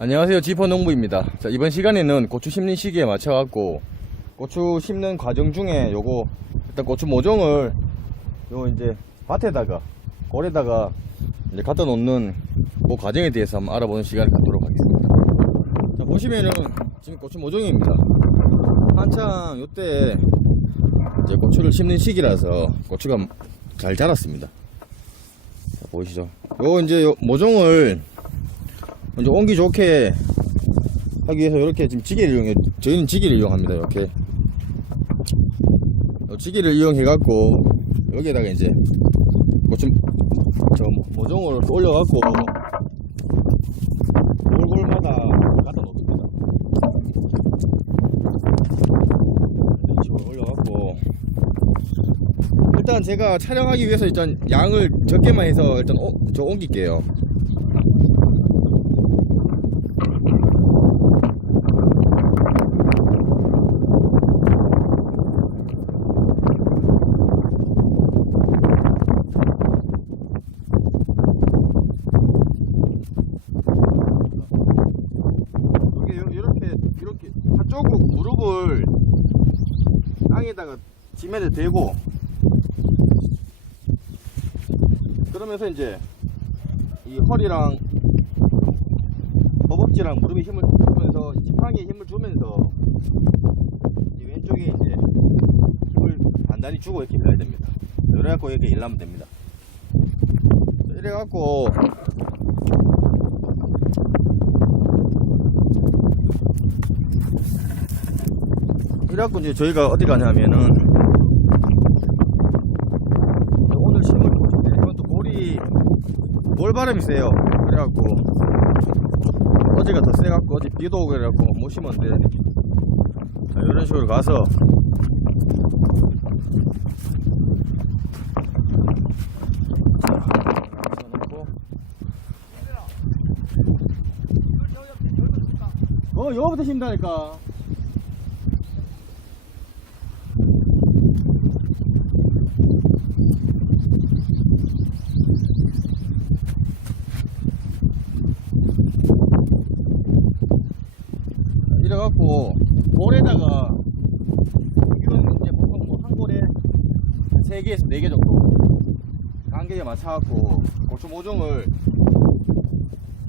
안녕하세요. 지퍼농부입니다. 자 이번 시간에는 고추 심는 시기에 맞춰 갖고 고추 심는 과정 중에 요거 일단 고추 모종을 요 이제 밭에다가 골에다가 이제 갖다 놓는 그 과정에 대해서 한번 알아보는 시간을 갖도록 하겠습니다. 자 보시면은 지금 고추 모종입니다. 한창 요때 이제 고추를 심는 시기라서 고추가 잘 자랐습니다. 자, 보이시죠? 요 이제 요 모종을 먼저 온기 좋게 하기 위해서 이렇게 지금 지게를 이용해 저희는 지게를 이용합니다 이렇게. 요 지게를 이용해 갖고 여기에다가 이제 뭐좀 저 모종을 올려 갖고 골골마다 갖다 놓습니다. 올려 갖고 일단 제가 촬영하기 위해서 일단 양을 적게만 해서 일단 오, 저 옮길게요 이게 요- 이렇게 이렇게 무릎을 땅에다가 지면에 대고 그러면서 이제 이 허리랑 허벅지랑 무릎에 힘을 주면서 이 지팡이에 힘을 주면서 이 왼쪽에 이제 힘을 단단히 주고 이렇게 밀어야 됩니다. 이래갖고 이렇게 일하면 됩니다. 이래갖고 이래갖고 이제 저희가 어디 가냐면은 오늘 심을 곳인데 이건 또 볼이 볼바람이 세요. 그래갖고 어제가 더 세갖고 어제 비도 오고 그래갖고 못 심었는데 자, 이런 식으로 가서 어 여기부터 심다니까 이래갖고 볼에다가 이건 이제 보통 뭐 한 볼에 한 3개에서 4개 정도 간격에 맞춰갖고 고추 모종을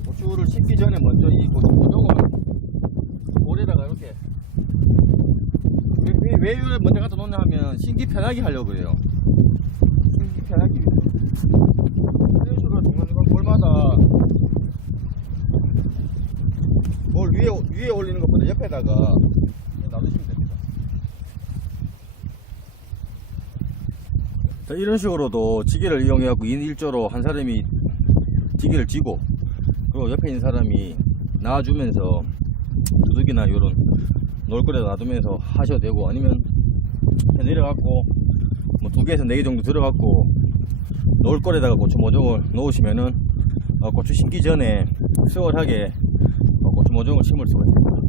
고추를 심기 전에 먼저 이 고추 모종을 볼에다가 이렇게 왜, 이걸 먼저 갖다 놓냐 하면 심기 편하게 하려고 그래요 심기 편하게 위해서 이런 식으로 중간중간 볼마다 뭘 위에 위에 올리는 것보다 옆에다가 놔두시면 됩니다. 자, 이런 식으로도 지게를 이용해갖고 2인 1조로 한 사람이 지게를 쥐고 그리고 옆에 있는 사람이 놔주면서 두둑이나 이런 놀거리에 놔두면서 하셔도 되고 아니면 내려갖고 뭐 두 개에서 네 개 정도 들어갖고 놀거리에다가 고추 모종을 놓으시면은 어, 고추 심기 전에 수월하게 어, 고추 모종을 심을 수가 있습니다.